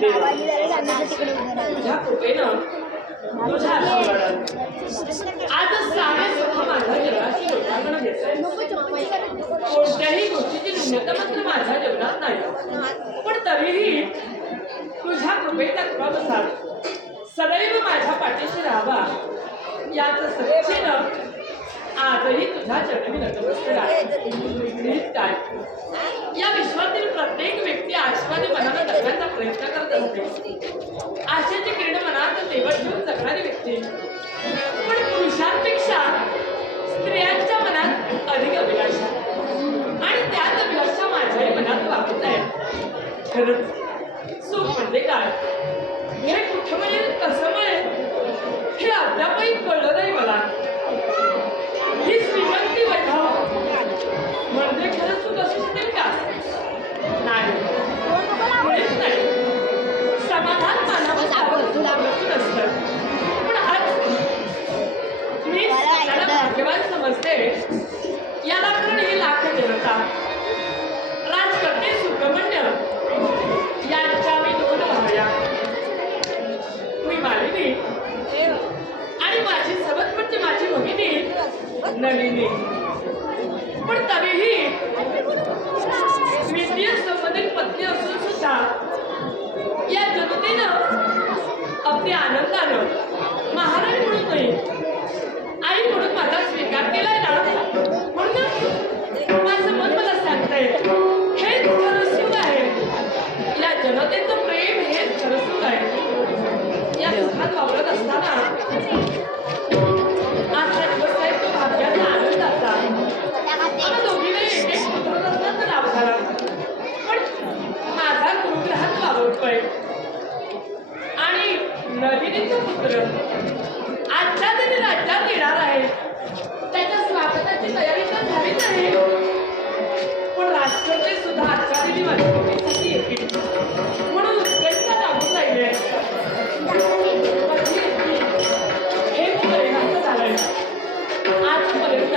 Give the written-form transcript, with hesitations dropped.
तुझ्या कृपेनं तुझ्या आशीर्वादानं आज सारे सुख माझ्या जगाशी लोटांगण घेतलंय. कोणत्याही गोष्टीची न्यूनता मात्र माझ्या जीवनात नाही, पण तरीही तुझ्या कृपेचा कृपानुसार सदैव माझ्या पाठीशी राहावा याच सच्चेनं आजही तुझ्या चरणी नतमस्तक आहे. हीच काय, या विश्वातील प्रत्येक व्यक्ती आशावादी मनानं जगण्याचा प्रयत्न करत असते. आशेची किरण मनात तेवढ ठेवून जगणारी व्यक्ती, पण पुरुषांपेक्षा स्त्रियांच्या मनात अधिक अभिलाषा आणि त्याच अभिलाषा माझ्याही मनात वागत आहे. खरंच सुख म्हणजे काय, हे कुठं मिळेल, कसं मिळेल, हे अद्यापही कळलं नाही मला. ही श्रीमंती वैभव म्हणजे खरंच सुख असू शकेल का? नाही, मुळीच नाही. समाधान मानवाचं असतं, पण आज मी स्वतःला भाग्यवान समजते. याला कारण ही लाख जनता, राजकर्ते सुब्रमण्य यांच्या मी 2 भार्या, मी मालिनी आणि माझी सबत म्हणजे माझी भगिनी नलिनी. पण तरीही द्वितीय संबंधित पत्नी असून सुद्धा या जनतेनं अगदी आनंदानं महाराणी म्हणून नाही, आई म्हणून माझा स्वीकार केलाय ना. म्हणून माझं मन मला सांगतंय, हेच खरं सुख आहे. या जनतेचं प्रेम हेच खरं सुख आहे. या सुखात वावरत असताना आजचा दिवस आहे तो भाग्याचा आनंदाचा. आम्हा दोघीने एक पुत्र नसल्याचा लाभ झाला, पण माझा गुरुग्रहात वावरतोय आणि नलिनीचा पुत्र आजच्या दिनी राज्यात येणार आहे. त्याच्या स्वागताची तयारी तर झालीच आहे, पण राजकर्ते सुद्धा आजच्या दिनी माझ्या भेटीसाठी येतील म्हणून उत्कंठा लागून राहिले. हेच परिणाम झालाय. आजपर्यंत